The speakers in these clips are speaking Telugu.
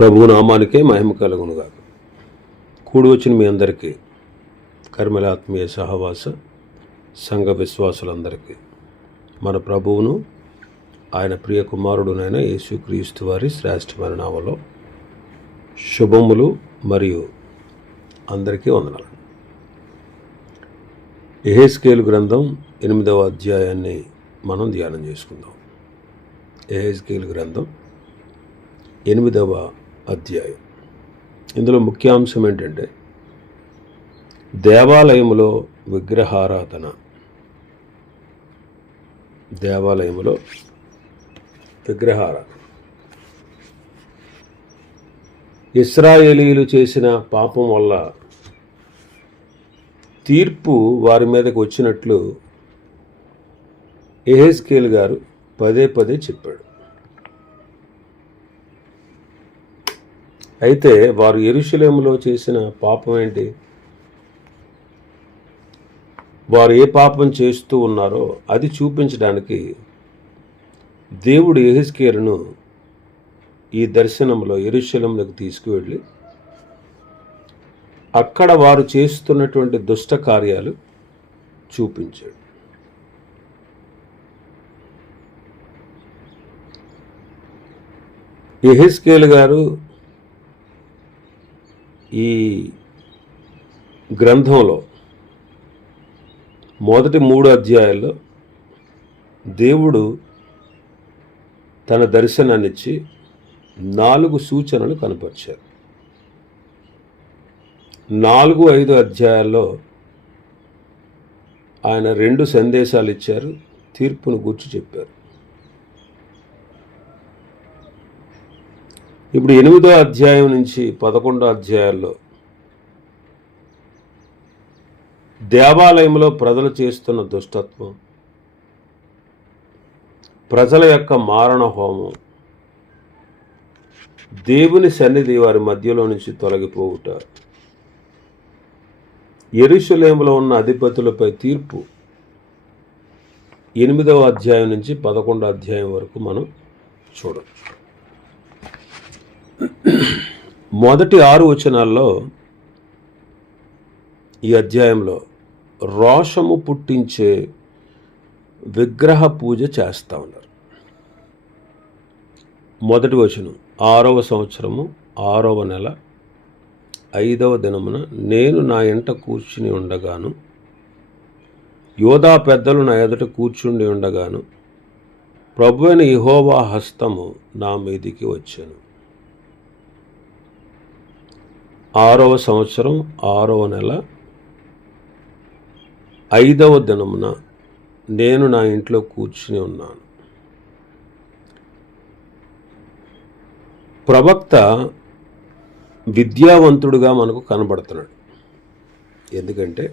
ప్రభువు నామానికే మహిమ కలుగునుగాక. కూడి వచ్చిన మీ అందరికీ కర్మల ఆత్మీయ సహవాస సంఘ విశ్వాసులందరికీ మన ప్రభువును ఆయన ప్రియ కుమారుడునైన యేసుక్రీస్తు వారి శ్రేష్టమైన నామములో శుభములు మరియు అందరికీ వందనాలు. యెహెజ్కేలు గ్రంథం 8వ అధ్యాయాన్ని మనం ధ్యానం చేసుకుందాం. యెహెజ్కేలు గ్రంథం 8వ అధ్యాయం. ఇందులో ముఖ్యాంశం ఏంటంటే దేవాలయములో విగ్రహారాధన. దేవాలయములో విగ్రహారాధన. ఇశ్రాయేలీయులు చేసిన పాపం వల్ల తీర్పు వారి మీదకి వచ్చినట్లు యెహెజ్కేలు గారు పదే పదే చెప్పాడు. అయితే వారు యెరూషలేములో చేసిన పాపం ఏంటి? వారు ఏ పాపం చేస్తూ ఉన్నారో అది చూపించడానికి దేవుడు యెహెజ్కేలును ఈ దర్శనంలో యెరూషలేములకు తీసుకువెళ్ళి అక్కడ వారు చేస్తున్నటువంటి దుష్ట కార్యాలు చూపించాడు. యెహెజ్కేలు గారు ఈ గ్రంథంలో మొదటి 3 అధ్యాయాల్లో దేవుడు తన దర్శనాన్నిచ్చి 4 సూచనలు కనపరిచారు. 4-5 అధ్యాయాల్లో ఆయన 2 సందేశాలు ఇచ్చారు, తీర్పును గూర్చి చెప్పారు. ఇప్పుడు 8వ అధ్యాయం నుంచి 11వ అధ్యాయాల్లో దేవాలయంలో ప్రజలు చేస్తున్న దుష్టత్వం, ప్రజల యొక్క మారణ హోమం, దేవుని సన్నిధి వారి మధ్యలో నుంచి తొలగిపోవుట, యెరూషలేములో ఉన్న అధిపతులపై తీర్పు 8వ అధ్యాయం నుంచి 11వ అధ్యాయం వరకు మనం చూడవచ్చు. మొదటి 6 వచనాల్లో ఈ అధ్యాయంలో రోషము పుట్టించే విగ్రహ పూజ చేస్తూ ఉన్నారు. మొదటి వచనం, 6వ సంవత్సరము 6వ నెల 5వ దినమున నేను నా ఇంట కూర్చుని ఉండగాను, యోధా పెద్దలు నా ఎదుట కూర్చుండి ఉండగాను, ప్రభువైన యెహోవా హస్తము నా మీదికి వచ్చాను. 6వ సంవత్సరం 6వ నెల 5వ దినమున నేను నా ఇంట్లో కూర్చుని ఉన్నాను. ప్రవక్త విద్యావంతుడుగా మనకు కనబడుతున్నాడు. ఎందుకంటే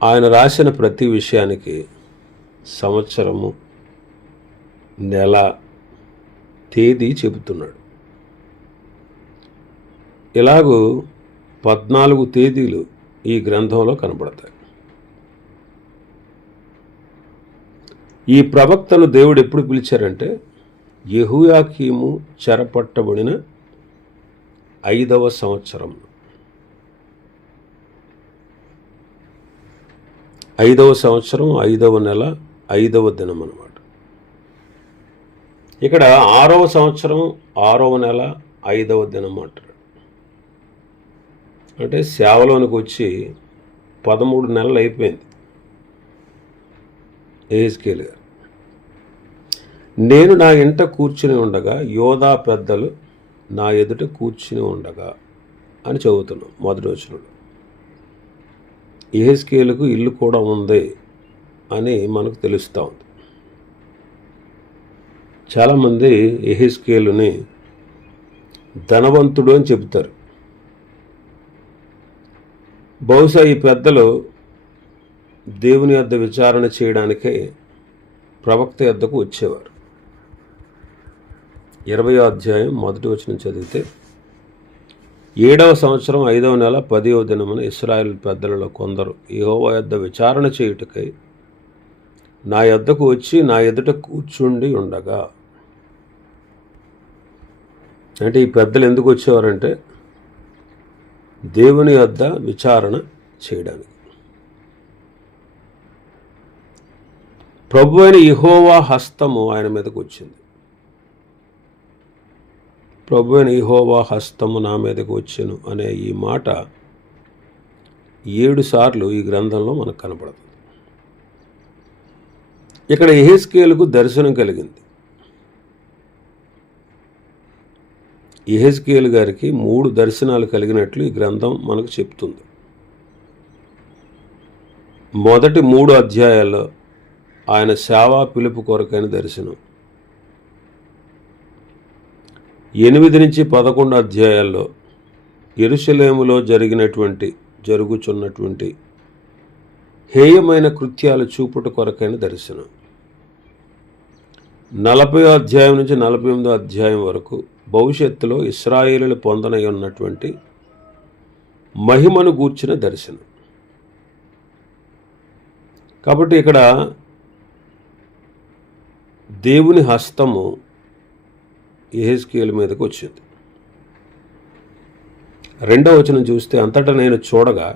ఆయన రాసిన ప్రతి విషయానికి సంవత్సరము, నెల, తేదీ చెబుతున్నాడు. ఇలాగూ 14 తేదీలు ఈ గ్రంథంలో కనబడతాయి. ఈ ప్రవక్తను దేవుడు ఎప్పుడు పిలిచారంటే యెహోయాకీము చెరపట్టబడిన 5వ సంవత్సరం, 5వ సంవత్సరం 5వ నెల 5వ దినం అన్నమాట. ఇక్కడ 6వ సంవత్సరం 6వ నెల 5వ దినం అంటారు. అంటే సేవలోనికి వచ్చి 13 నెలలు అయిపోయింది యెహెజ్కేలు గారు. నేను నా ఇంట కూర్చుని ఉండగా, యోధా పెద్దలు నా ఎదుట కూర్చుని ఉండగా అని చదువుతున్నాం మొదటి వచనంలో. యెహెజ్కేలుకు ఇల్లు కూడా ఉంది అని మనకు తెలుస్తూ ఉంది. చాలామంది యెహెజ్కేలుని ధనవంతుడు అని చెబుతారు. బహుశా ఈ పెద్దలు దేవుని యొద్ద విచారణ చేయడానికే ప్రవక్త యొద్దకు వచ్చేవారు. 20వ అధ్యాయం మొదటి వచనం చదివితే, 7వ సంవత్సరం 5వ నెల 10వ దినమున ఇశ్రాయేలు పెద్దలలో కొందరు యెహోవా యొద్ద విచారణ చేయుటకై నా యొద్దకు వచ్చి నా ఎదుట కూర్చుండి ఉండగా అంటే ఈ పెద్దలు ఎందుకు వచ్చేవారంటే దేవుని వద్ద విచారణ చేయడానికి. ప్రభు అయిన యెహోవా హస్తము ఆయన మీదకు వచ్చింది. ప్రభు అయిన యెహోవా హస్తము నా మీదకు వచ్చెను అనే ఈ మాట 7 సార్లు ఈ గ్రంథంలో మనకు కనపడుతుంది. ఇక్కడ యెహెజ్కేలుకు దర్శనం కలిగింది. యెహెజ్కేలు గారికి 3 దర్శనాలు కలిగినట్లు ఈ గ్రంథం మనకు చెప్తుంది. మొదటి 3 అధ్యాయాల్లో ఆయన సేవా పిలుపు కొరకైన దర్శనం, 8 నుంచి 11 అధ్యాయాల్లో యెరూషలేములో జరుగుచున్నటువంటి హేయమైన కృత్యాలు చూపుట కొరకైన దర్శనం, 40 అధ్యాయం నుంచి 48 అధ్యాయం వరకు భవిష్యత్తులో ఇశ్రాయేలులు పొందనై ఉన్నటువంటి మహిమను గూర్చిన దర్శనం. కాబట్టి ఇక్కడ దేవుని హస్తము యెహెజ్కేలు మీదకు వచ్చింది. 2వ వచనం చూస్తే, అంతటా నేను చూడగా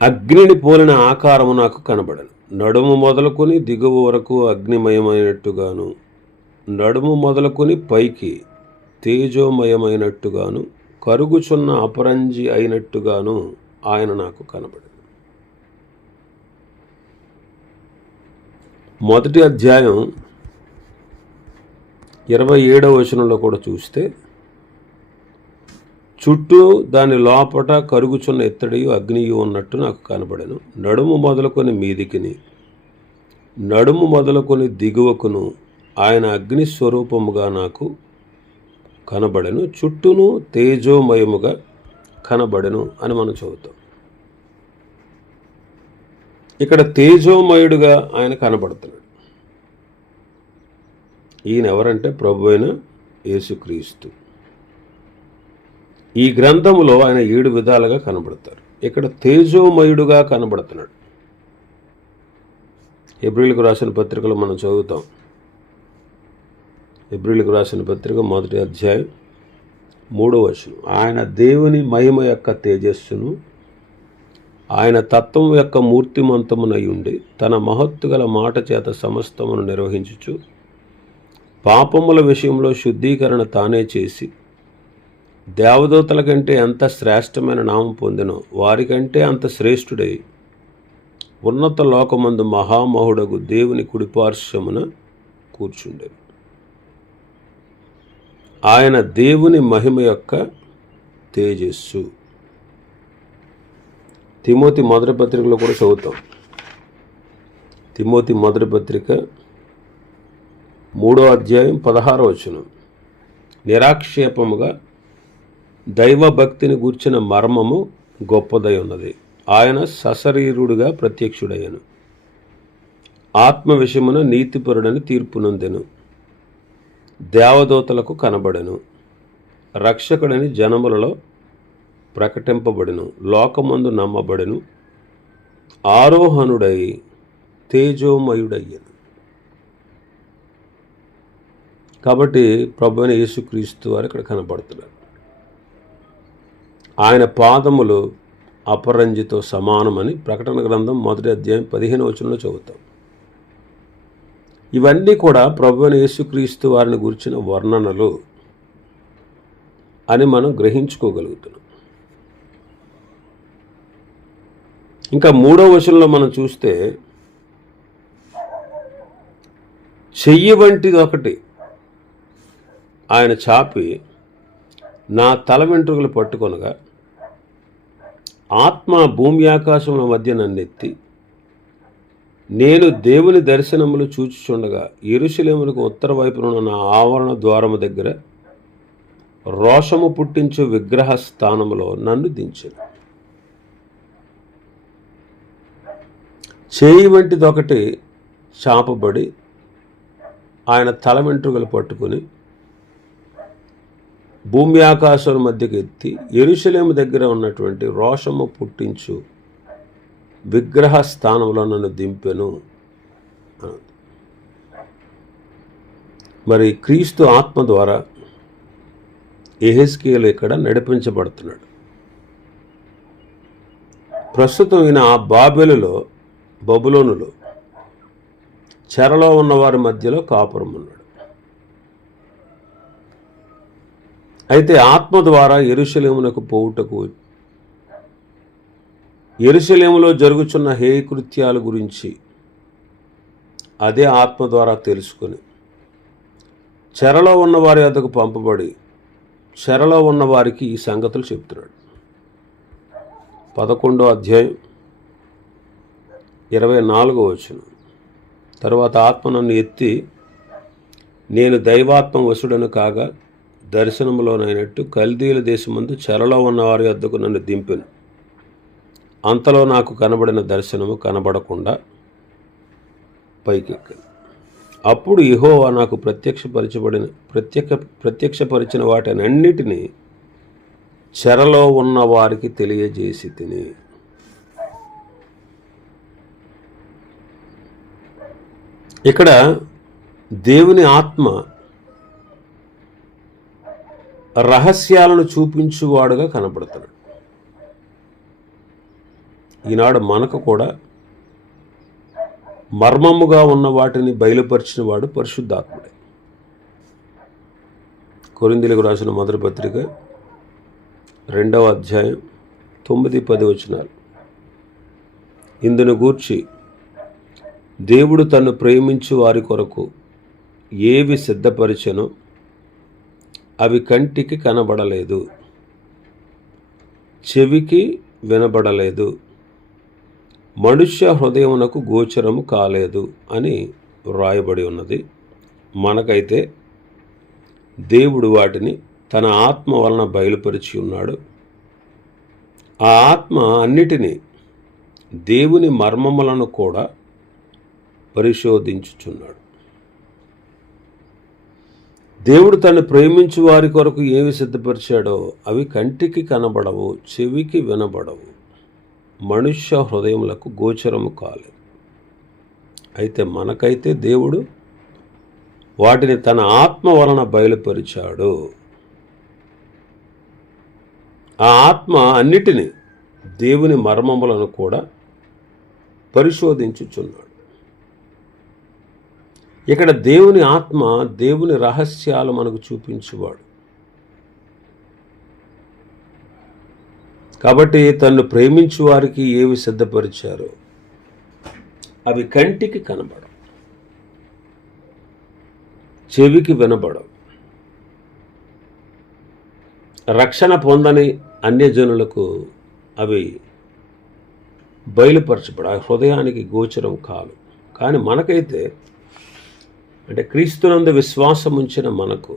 అగ్నిని పోలిన ఆకారము నాకు కనబడను. నడుము మొదలుకొని దిగువ వరకు అగ్నిమయమైనట్టుగాను, నడుము మొదలుకొని పైకి తేజోమయమైనట్టుగాను, కరుగుచున్న అపరంజి అయినట్టుగాను ఆయన నాకు కనబడను. మొదటి అధ్యాయం 27వ వచనంలో కూడా చూస్తే, చుట్టూ దాని లోపట కరుగుచున్న ఎత్తడియు అగ్నియు ఉన్నట్టు నాకు కనబడెను. నడుము మొదలుకొని మీదికిని, నడుము మొదలుకొని దిగువకును ఆయన అగ్ని స్వరూపముగా నాకు కనబడెను, చుట్టూను తేజోమయముగా కనబడెను అని మనం చదువుతాం. ఇక్కడ తేజోమయుడుగా ఆయన కనబడుతున్నాడు. ఈయన ఎవరంటే ప్రభు అయిన యేసుక్రీస్తు. ఈ గ్రంథములో ఆయన 7 విధాలుగా కనబడతారు. ఇక్కడ తేజోమయుడుగా కనబడుతున్నాడు. హెబ్రీయులకు రాసిన పత్రికలో మనం చదువుతాం. హెబ్రీయులకు రాసిన పత్రిక 1వ అధ్యాయం 3వ వచనం, ఆయన దేవుని మహిమ యొక్క తేజస్సును, ఆయన తత్వం యొక్క మూర్తిమంతమునై ఉండి తన మహత్తు గల మాట చేత సమస్తమును నిర్వహించుచు పాపముల విషయంలో శుద్ధీకరణ తానే చేసి దేవదూతల కంటే ఎంత శ్రేష్టమైన నామం పొందినో వారికంటే అంత శ్రేష్ఠుడై ఉన్నత లోకమందు మహామహుడగు దేవుని కుడిపార్శ్వమున కూర్చుండెను. ఆయన దేవుని మహిమ యొక్క తేజస్సు. తిమోతి మొదటి పత్రికలో కూడా చదువుతాం. తిమోతి మొదటి పత్రిక 3వ అధ్యాయం 16వ వచనం, నిరాక్షేపముగా దైవభక్తిని గూర్చిన మర్మము గొప్పదై ఉన్నది. ఆయన సశరీరుడుగా ప్రత్యక్షుడయ్యను, ఆత్మ విషయమున నీతిపరుడని తీర్పునందెను, దేవదూతలకు కనబడెను, రక్షకుడని జనములలో ప్రకటింపబడెను, లోకమందు నమ్మబడెను, ఆరోహణుడై తేజోమయుడయ్యను. కాబట్టి ప్రభు అయిన యేసుక్రీస్తు వారు ఇక్కడ కనబడుతున్నారు. ఆయన పాదములు అపరంజితో సమానమని ప్రకటన గ్రంథం 1వ అధ్యాయం 15వ వచనంలో చదువుతాం. ఇవన్నీ కూడా ప్రభు అయిన యేసుక్రీస్తు వారిని గురించిన వర్ణనలు అని మనం గ్రహించుకోగలుగుతున్నాం. ఇంకా 3వ వచనంలో మనం చూస్తే, చెయ్యి వంటిది ఒకటి ఆయన చాపి నా తల వెంట్రుకలు పట్టుకొనగా ఆత్మ భూమి ఆకాశముల మధ్య నన్నెత్తి నేను దేవుని దర్శనములు చూచుచుండగా యెరూషలేమునకు ఉత్తర వైపున నా ఆవరణ ద్వారము దగ్గర రోషము పుట్టించు విగ్రహ స్థానములో నన్ను దించెను. చేయి వంటిదొకటి చాపబడి ఆయన తల వెంట్రుకలు పట్టుకుని భూమి ఆకాశం మధ్యకి ఎత్తి యెరూషలేము దగ్గర ఉన్నటువంటి రోషము పుట్టించు విగ్రహ స్థానంలో నన్ను దింపెను. మరి క్రీస్తు ఆత్మ ద్వారా యెహెజ్కేలు ఇక్కడ నడిపించబడుతున్నాడు. ప్రస్తుతం ఈయన ఆ బబులోనులో చెరలో ఉన్న వారి మధ్యలో కాపురం ఉన్నాడు. అయితే ఆత్మ ద్వారా యెరూషలేమునకు పోవుటకు, యెరూషలేములో జరుగుచున్న హేయకృత్యాల గురించి అదే ఆత్మ ద్వారా తెలుసుకుని చెరలో ఉన్న వారి వద్దకు పంపబడి చెరలో ఉన్న వారికి ఈ సంగతులు చెప్తున్నాడు. 11వ అధ్యాయం 24వ వచనం. తరువాత ఆత్మ నన్ను ఎత్తి, నేను దైవాత్మ వశుడను కాగా దర్శనంలోనైనట్టు కల్దీల దేశమందు చెరలో ఉన్న వారి వద్దకు నన్ను దింపెను. అంతలో నాకు కనబడిన దర్శనము కనబడకుండా పైకెక్కింది. అప్పుడు యెహోవా నాకు ప్రత్యక్షపరిచిన వాటినన్నిటినీ చెరలో ఉన్న వారికి తెలియజేసి తిని. ఇక్కడ దేవుని ఆత్మ రహస్యాలను చూపించువాడుగా కనబడుతున్నాడు. ఈనాడు మనకు కూడా మర్మముగా ఉన్న వాటిని బయలుపరిచిన వాడు పరిశుద్ధాత్ముడే. కొరింథీయులకు రాసిన మొదటి పత్రిక 2వ అధ్యాయం 9-10 వచనాలు. ఇందును గూర్చి దేవుడు తన్ను ప్రేమించు వారి కొరకు ఏవి సిద్ధపరిచెనో అవి కంటికి కనబడలేదు, చెవికి వినబడలేదు, మనుష్య హృదయమునకు గోచరము కాలేదు అని వ్రాయబడి ఉన్నది. మనకైతే దేవుడు వాటిని తన ఆత్మ వలన బయలుపరిచి ఉన్నాడు. ఆ ఆత్మ అన్నిటినీ, దేవుని మర్మములను కూడా పరిశోధించుచున్నాడు. దేవుడు తను ప్రేమించు వారి కొరకు ఏమి సిద్ధపరిచాడో అవి కంటికి కనబడవు, చెవికి వినబడవు, మనుష్య హృదయములకు గోచరము కాలేదు. అయితే మనకైతే దేవుడు వాటిని తన ఆత్మ వలన బయలుపరిచాడు. ఆ ఆత్మ అన్నిటినీ, దేవుని మర్మములను కూడా పరిశోధించుచున్నాడు. ఇక్కడ దేవుని ఆత్మ దేవుని రహస్యాలు మనకు చూపించువాడు. కాబట్టి తన్ను ప్రేమించు వారికి ఏవి సిద్ధపరిచారో అవి కంటికి కనబడవు, చెవికి వినబడవు. రక్షణ పొందని అన్యజనులకు అవి బయలుపరచబడు, ఆ హృదయానికి గోచరం కాదు. కానీ మనకైతే, అంటే క్రీస్తునందు విశ్వాసం ఉంచిన మనకు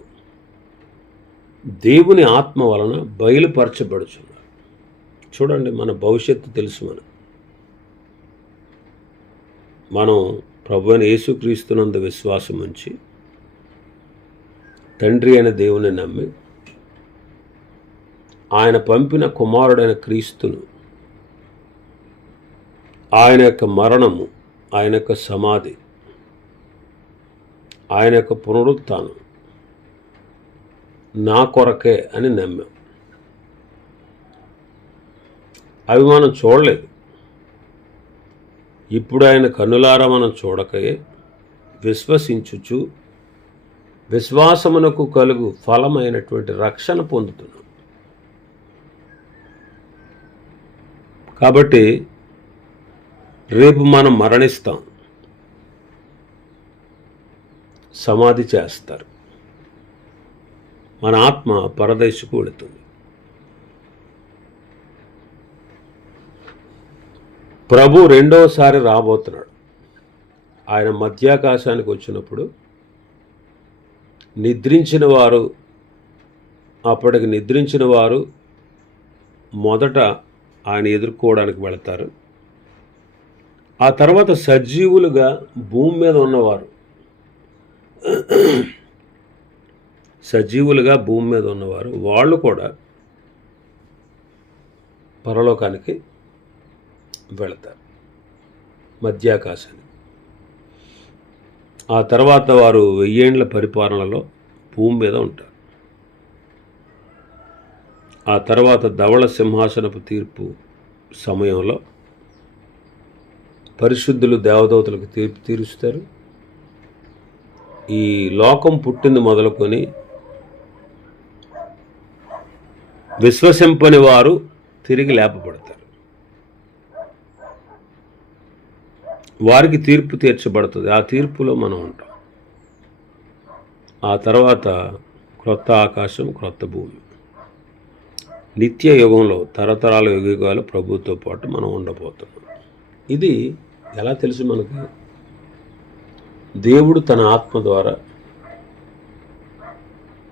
దేవుని ఆత్మ వలన బయలుపరచబడుచున్నారు. చూడండి, మన భవిష్యత్తు తెలుసు. మనం ప్రభువైన యేసుక్రీస్తునందు విశ్వాసం ఉంచి తండ్రి అయిన దేవుని నమ్మి ఆయన పంపిన కుమారుడైన క్రీస్తును, ఆయన యొక్క మరణము, ఆయన యొక్క సమాధి, ఆయన యొక్క పునరుత్థానం నా కొరకే అని నమ్మాం. అవి మనం చూడలేదు. ఇప్పుడు ఆయన కన్నులారా మనం చూడకయే విశ్వసించుచు విశ్వాసమునకు కలుగు ఫలమైనటువంటి రక్షణ పొందుతున్నాం. కాబట్టి రేపు మనం మరణిస్తాం, సమాధి చేస్తారు, మన ఆత్మ పరదేశకు వెళుతుంది. ప్రభు రెండోసారి రాబోతున్నాడు. ఆయన మధ్యాకాశానికి వచ్చినప్పుడు అప్పటికి నిద్రించిన వారు మొదట ఆయన ఎదుర్కోవడానికి వెళతారు. ఆ తర్వాత సజీవులుగా భూమి మీద ఉన్నవారు వాళ్ళు కూడా పరలోకానికి వెళతారు, మధ్యాకాశానికి. ఆ తర్వాత వారు 1000 ఏళ్ల పరిపాలనలో భూమి మీద ఉంటారు. ఆ తర్వాత ధవళ సింహాసనపు తీర్పు సమయంలో పరిశుద్ధులు దేవదూతలకు తీర్పు తీరుస్తారు. ఈ లోకం పుట్టింది మొదలుకొని విశ్వసింపని వారు తిరిగి లేపబడతారు. వారికి తీర్పు తీర్చబడుతుంది. ఆ తీర్పులో మనం ఉంటాం. ఆ తర్వాత క్రొత్త ఆకాశం, క్రొత్త భూమి, నిత్య యుగంలో తరతరాల యుగాలు ప్రభుతో పాటు మనం ఉండబోతున్నాం. ఇది ఎలా తెలుసు మనకి? దేవుడు తన ఆత్మ ద్వారా,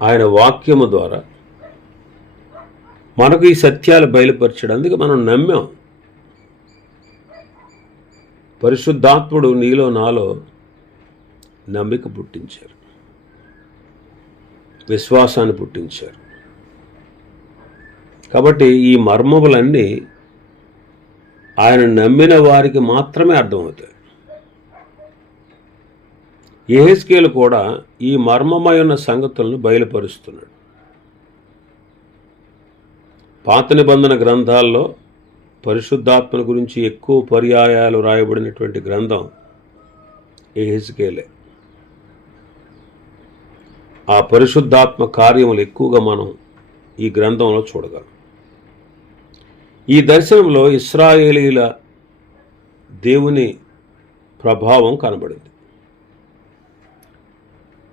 ఆయన వాక్యము ద్వారా మనకు ఈ సత్యాలు బయలుపరచడానికి మనం నమ్మాం. పరిశుద్ధాత్ముడు నీలో నాలో నమ్మిక పుట్టించారు, విశ్వాసాన్ని పుట్టించారు. కాబట్టి ఈ మర్మములన్నీ ఆయన నమ్మిన వారికి మాత్రమే అర్థమవుతాయి. యెహెజ్కేలు కూడా ఈ మర్మమైన సంగతులను బయలుపరుస్తున్నాడు. పాత నిబంధన గ్రంథాల్లో పరిశుద్ధాత్మల గురించి ఎక్కువ పర్యాయాలు రాయబడినటువంటి గ్రంథం యెహెజ్కేలే. ఆ పరిశుద్ధాత్మ కార్యములు ఎక్కువగా మనం ఈ గ్రంథంలో చూడగలం. ఈ దర్శనంలో ఇశ్రాయేలీల దేవుని ప్రభావం కనబడింది.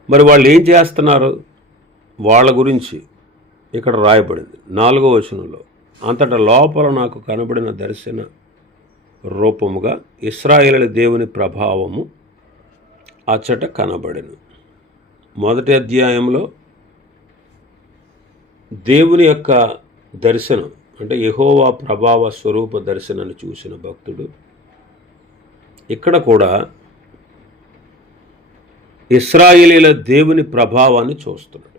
మరి వాళ్ళు ఏం చేస్తున్నారు? వాళ్ళ గురించి ఇక్కడ రాయబడింది 4వ వచనంలో. అంతటా లోపల నాకు కనబడిన దర్శన రూపముగా ఇశ్రాయేలీల దేవుని ప్రభావము అచ్చట కనబడెను. మొదటి అధ్యాయంలో దేవుని యొక్క దర్శనం అంటే యెహోవా ప్రభావ స్వరూప దర్శనాన్ని చూసిన భక్తుడు ఇక్కడ కూడా ఇశ్రాయేలీల దేవుని ప్రభావాన్ని చూస్తున్నాడు.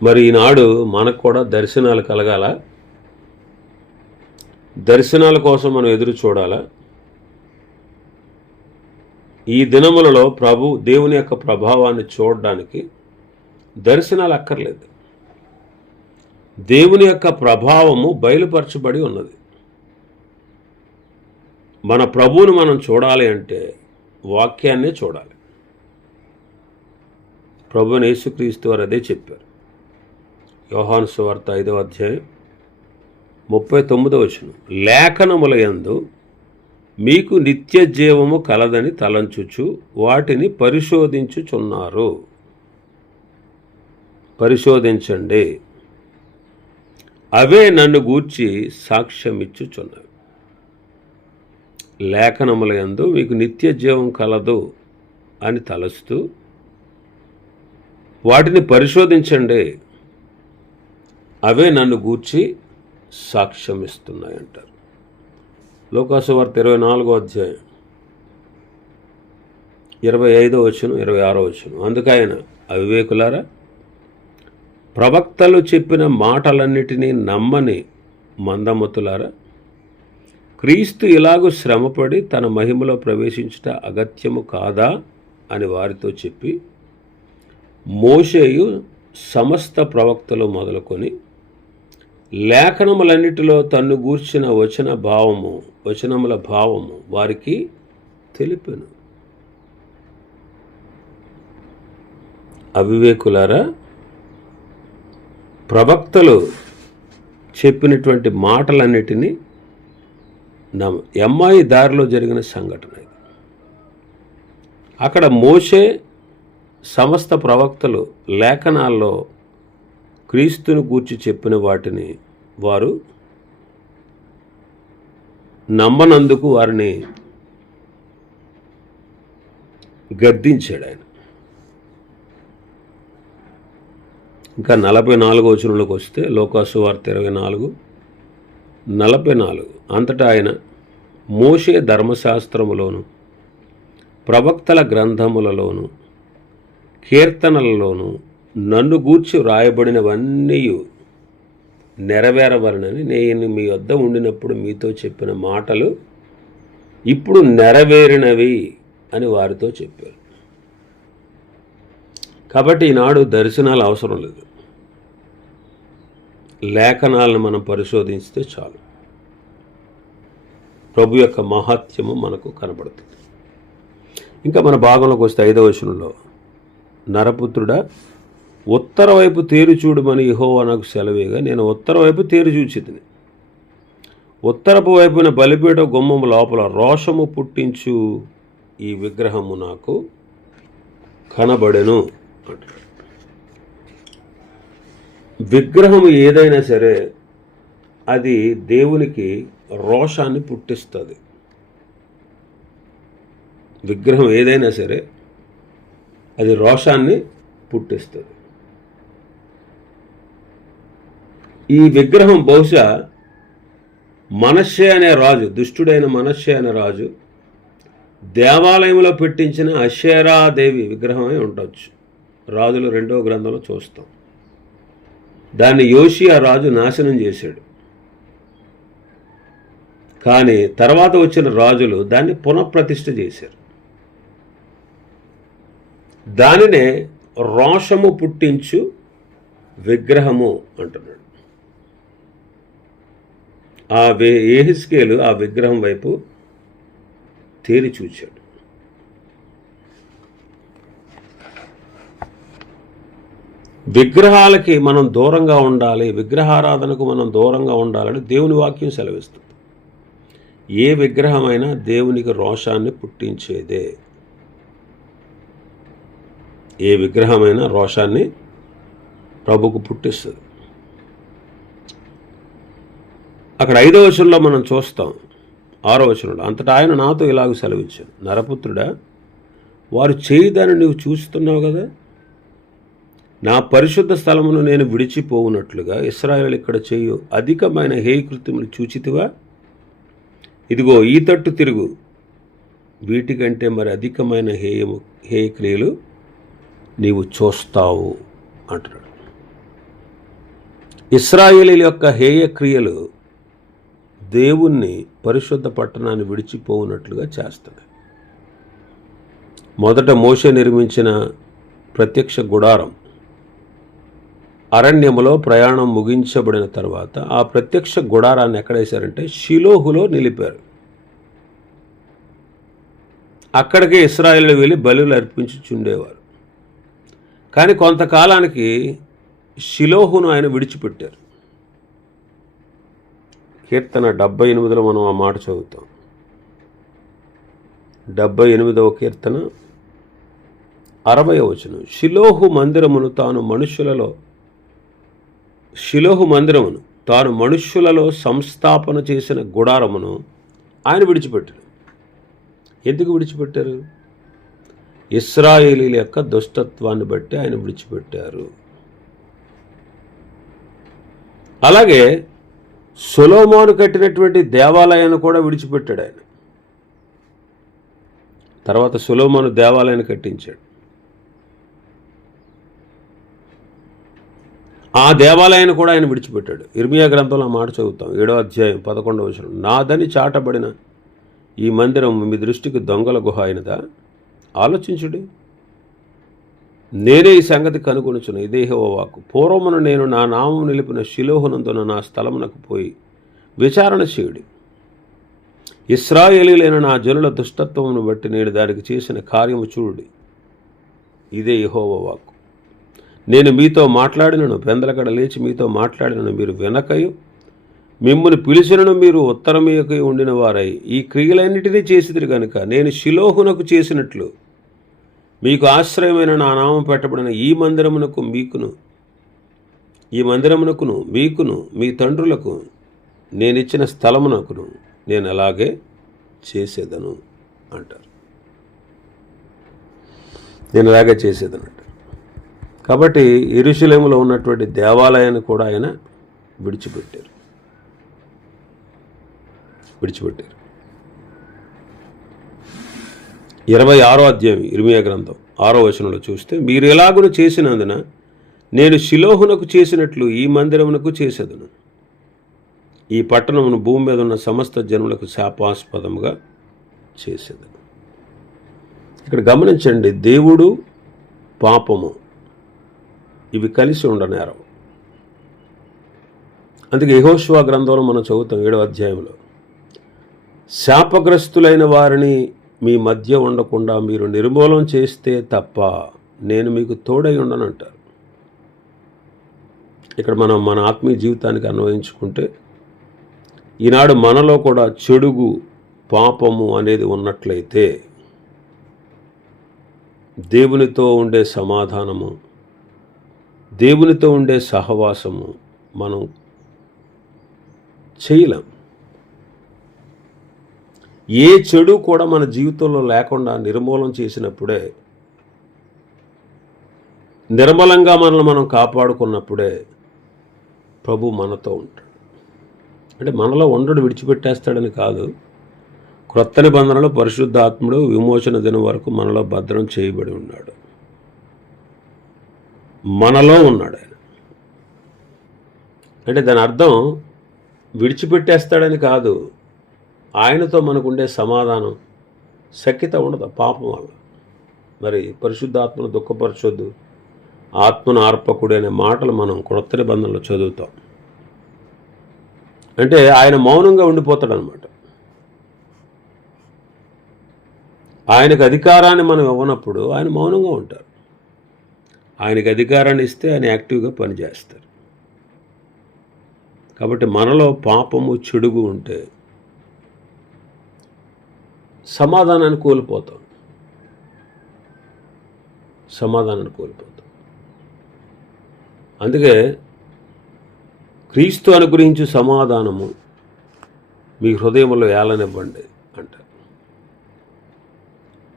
మరి ఈనాడు మనకు కూడా దర్శనాలు కలగాల? దర్శనాల కోసం మనం ఎదురు చూడాలా? ఈ దినములలో దేవుని యొక్క ప్రభావాన్ని చూడడానికి దర్శనాలు అక్కర్లేదు. దేవుని యొక్క ప్రభావము బయలుపరచబడి ఉన్నది. మన ప్రభువును మనం చూడాలి అంటే వాక్యాన్నే చూడాలి. ప్రభువుని యేసుక్రీస్తు వారు అదే చెప్పారు. యోహాను సువార్త 5వ అధ్యాయం 39వ వచనం, లేఖనముల యందు మీకు నిత్య జీవము కలదని తలంచుచు వాటిని పరిశోధించుచున్నారు. పరిశోధించండి, అవే నన్ను గూర్చి సాక్ష్యమిచ్చుచున్నవి. లేఖనముల యందు మీకు నిత్య జీవం కలదు అని తలస్తూ వాటిని పరిశోధించండి, అవే నన్ను గూర్చి సాక్ష్యం ఇస్తున్నాయి అంటారు. లూకాసు వార్త 24వ అధ్యాయం 25వ వచనం 26వ వచనం, అందుకైన అవివేకులారా, ప్రవక్తలు చెప్పిన మాటలన్నిటినీ నమ్మని మందమతులారా, క్రీస్తు ఇలాగూ శ్రమపడి తన మహిమలో ప్రవేశించుట అగత్యము కాదా అని వారితో చెప్పి మోషేయు సమస్త ప్రవక్తలు మొదలుకొని లేఖనములన్నిటిలో తన్ను గూర్చిన వచనముల భావము వారికి తెలిపెను. అవివేకులారా, ప్రవక్తలు చెప్పినటువంటి మాటలన్నిటినీ ఎమ్మాయి దారిలో జరిగిన సంఘటన ఇది. అక్కడ మోషే సమస్త ప్రవక్తలు లేఖనాల్లో క్రీస్తును గూర్చి చెప్పిన వాటిని వారు నమ్మనందుకు వారిని గద్దించాడు ఆయన. ఇంకా 44వ వచనంలోకి వస్తే లూకాసు వార్త 24:44, అంతటా ఆయన మోషే ధర్మశాస్త్రములోను ప్రవక్తల గ్రంథములలోను కీర్తనలలోను నన్ను గూర్చి వ్రాయబడినవన్నీ నెరవేరవలనని నేను మీ వద్ద ఉండినప్పుడు మీతో చెప్పిన మాటలు ఇప్పుడు నెరవేరినవి అని వారితో చెప్పారు. కాబట్టి ఈనాడు దర్శనాలు అవసరం లేదు, లేఖనాలను మనం పరిశోధిస్తే చాలు ప్రభు యొక్క మహాత్మ్యము మనకు కనబడుతుంది. ఇంకా మన భాగంలోకి వస్తే 5వ వచనంలో, నరపుత్రుడా, ఉత్తర వైపు తేరు చూడమని యెహోవా నాకు సెలవేగా నేను ఉత్తర వైపు తేరు చూచితిని. ఉత్తరపు వైపున బలిపీఠ గుమ్మము లోపల రోషము పుట్టించు ఈ విగ్రహము నాకు కనబడెను అంటాడు. విగ్రహం ఏదైనా సరే అది దేవునికి రోషాన్ని పుట్టిస్తుంది. విగ్రహం ఏదైనా సరే అది రోషాన్ని పుట్టిస్తుంది. ఈ విగ్రహం బహుశా మనష్షే అనే రాజు, దుష్టుడైన మనష్షే అనే రాజు దేవాలయంలో పెట్టించిన అషేరాదేవి విగ్రహమే ఉండొచ్చు. రాజుల 2వ గ్రంథంలో చూస్తాం. దాన్ని యోషియా రాజు నాశనం చేశాడు. కానీ తర్వాత వచ్చిన రాజులు దాన్ని పునఃప్రతిష్ఠ చేశారు. దానినే రోషము పుట్టించు విగ్రహము అంటున్నాడు. యెహెజ్కేలు ఆ విగ్రహం వైపు తేరి చూచాడు. విగ్రహాలకి మనం దూరంగా ఉండాలి, విగ్రహారాధనకు మనం దూరంగా ఉండాలని దేవుని వాక్యం సెలవిస్తుంది. ఏ విగ్రహమైనా దేవునికి రోషాన్ని పుట్టించేదే. ఏ విగ్రహమైనా రోషాన్ని ప్రభుకు పుట్టిస్తుంది. అక్కడ 5వ వచనంలో మనం చూస్తాం, 6వ వచనంలో, అంతటా ఆయన నాతో ఇలాగ సెలవిచ్చాను, నరపుత్రుడా, వారు చేయదాన్ని నీవు చూస్తున్నావు కదా, నా పరిశుద్ధ స్థలమును నేను విడిచిపోవునట్లుగా ఇశ్రాయేలు ఇక్కడ చేయు అధికమైన హేయకృత్యములు చూచితివా? ఇదిగో ఈ తట్టు తిరుగు, వీటికంటే మరి అధికమైన హేయక్రియలు నీవు చూస్తావు అంటున్నాడు. ఇశ్రాయేలీల యొక్క హేయక్రియలు దేవుణ్ణి పరిశుద్ధ పట్టణాన్ని విడిచిపోవునట్లుగా చేస్తాడు. మొదట మోషే నిర్మించిన ప్రత్యక్ష గుడారం అరణ్యములో ప్రయాణం ముగించబడిన తర్వాత ఆ ప్రత్యక్ష గుడారాన్ని ఎక్కడ వేశారంటే షిలోహులో నిలిపారు. అక్కడికి ఇశ్రాయేలు వెళ్ళి బలులు అర్పించుచుండేవారు. కానీ కొంతకాలానికి షిలోహును ఆయన విడిచిపెట్టారు. కీర్తన 78లో మనం ఆ మాట చదువుతాం. 78వ కీర్తన 60వ వచనం, షిలోహు మందిరమును తాను మనుష్యులలో సంస్థాపన చేసిన గుడారమును ఆయన విడిచిపెట్టారు. ఎందుకు విడిచిపెట్టారు? ఇశ్రాయేలీల యొక్క దుష్టత్వాన్ని బట్టి ఆయన విడిచిపెట్టారు. అలాగే సొలొమోను కట్టినటువంటి దేవాలయాన్ని కూడా విడిచిపెట్టాడు ఆయన. తర్వాత సొలొమోను దేవాలయాన్ని కట్టించాడు. ఆ దేవాలయాన్ని కూడా ఆయన విడిచిపెట్టాడు. ఇర్మియా గ్రంథంలో మాట చదువుతాం, 7వ అధ్యాయం 11వ వచనం, నాదని చాటబడిన ఈ మందిరం మీ దృష్టికి దొంగల గుహ అయినదా? ఆలోచించుడి, నేనే ఈ సంగతి కనుగొనుచును, ఇదే యెహోవా వాక్కు. పూర్వమున నేను నా నామం నిలిపిన షిలోహునందున నా స్థలమునకు పోయి విచారణ చేయుడి. ఇశ్రాయేలీలైన నా జనుల దుష్టత్వమును బట్టి నేను దానికి చేసిన కార్యము చూడుడి, ఇదే యెహోవా వాక్కు. నేను మీతో మాట్లాడినను, పెందలకడ లేచి మీతో మాట్లాడినను మీరు వెనకయు, మిమ్మును పిలిచినను మీరు ఉత్తరమేయకై ఉండిన వారై ఈ క్రియలన్నిటినీ చేసిదిరి కనుక నేను షిలోహునకు చేసినట్లు మీకు ఆశ్రయమైన నా నామం పెట్టబడిన ఈ మందిరమునకును మీకును మీ తండ్రులకు నేనిచ్చిన స్థలమునకును నేను అలాగే చేసేదను అంటారు. నేను అలాగే చేసేదను అంటారు. కాబట్టి యెరూషలేములో ఉన్నటువంటి దేవాలయాన్ని కూడా ఆయన విడిచిపెట్టారు. 26వ అధ్యాయం ఇర్మియా గ్రంథం 6వ వచనంలో చూస్తే, మీరు ఎలాగున చేసినందున నేను షిలోహునకు చేసినట్లు ఈ మందిరమునకు చేసేదను, ఈ పట్టణమును భూమి మీద ఉన్న సమస్త జనులకు శాపాస్పదముగా చేసేదను. ఇక్కడ గమనించండి, దేవుడు పాపము ఇవి కలిసి ఉండనేరం. అందుకే యెహోషువ గ్రంథంలో మనం చదువుతాం 7వ అధ్యాయంలో, శాపగ్రస్తులైన వారిని మీ మధ్య ఉండకుండా మీరు నిర్మూలన చేస్తే తప్ప నేను మీకు తోడై ఉండనంటారు. ఇక్కడ మనం మన ఆత్మీయ జీవితానికి అన్వయించుకుంటే, ఈనాడు మనలో కూడా చెడుగు పాపము అనేది ఉన్నట్లయితే దేవునితో ఉండే సమాధానము, దేవునితో ఉండే సహవాసము మనం చేయలేం. ఏ చెడు కూడా మన జీవితంలో లేకుండా నిర్మూలన చేసినప్పుడే, నిర్మలంగా మనల్ని మనం కాపాడుకున్నప్పుడే ప్రభు మనతో ఉంటాడు. అంటే మనలో ఉండడు, విడిచిపెట్టేస్తాడని కాదు. క్రొత్త నిబంధనలో పరిశుద్ధాత్ముడు విమోచన దినం వరకు మనలో భద్రం చేయబడి ఉన్నాడు. మనలో ఉన్నాడు ఆయన. అంటే దాని అర్థం విడిచిపెట్టేస్తాడని కాదు. ఆయనతో మనకుండే సమాధానం సఖ్యత ఉండదు పాపం వల్ల. మరి పరిశుద్ధాత్మను దుఃఖపరచొద్దు, ఆత్మను ఆర్పకుడు అనే మాటలు మనం క్రొత్త నిబంధనలో చదువుతాం. అంటే ఆయన మౌనంగా ఉండిపోతాడు అనమాట. ఆయనకు అధికారాన్ని మనం ఇవ్వనప్పుడు ఆయన మౌనంగా ఉంటారు. ఆయనకు అధికారాన్ని ఇస్తే ఆయన యాక్టివ్గా పనిచేస్తారు. కాబట్టి మనలో పాపము చెడుగు ఉంటే సమాధానాన్ని కోల్పోతాం. అందుకే క్రీస్తు అనుగ్రహించు సమాధానము మీ హృదయంలో ఏలనివ్వండి అంటారు.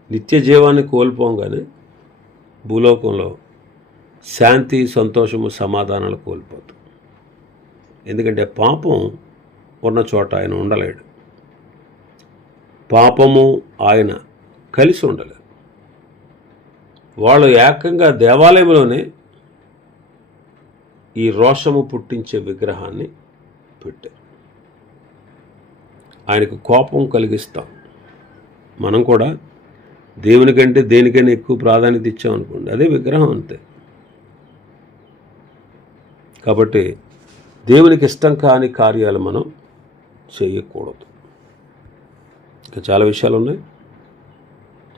నిత్య జీవాన్ని కోల్పోగానే భూలోకంలో శాంతి, సంతోషము, సమాధానాలు కోల్పోతాం. ఎందుకంటే పాపం ఉన్న చోట ఆయన ఉండలేడు. పాపము ఆయన కలిసి ఉండలేరు. వాళ్ళు ఏకంగా దేవాలయంలోనే ఈ రోషము పుట్టించే విగ్రహాన్ని పెట్టారు. ఆయనకు కోపం కలిగిస్తాం. మనం కూడా దేవుని కంటే దేనికైనా ఎక్కువ ప్రాధాన్యత ఇచ్చామనుకోండి, అదే విగ్రహం అంతే. కాబట్టి దేవునికి ఇష్టం కాని కార్యాలు మనం చేయకూడదు. ఇంకా చాలా విషయాలు ఉన్నాయి.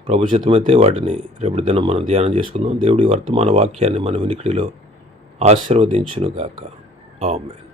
ప్రభు చిత్తమైతే వాటిని రేపటి దినం మనం ధ్యానం చేసుకుందాం. దేవుడి వర్తమాన వాక్యాన్ని మన వినికిడిలో ఆశీర్వదించునుగాక. ఆమేన్.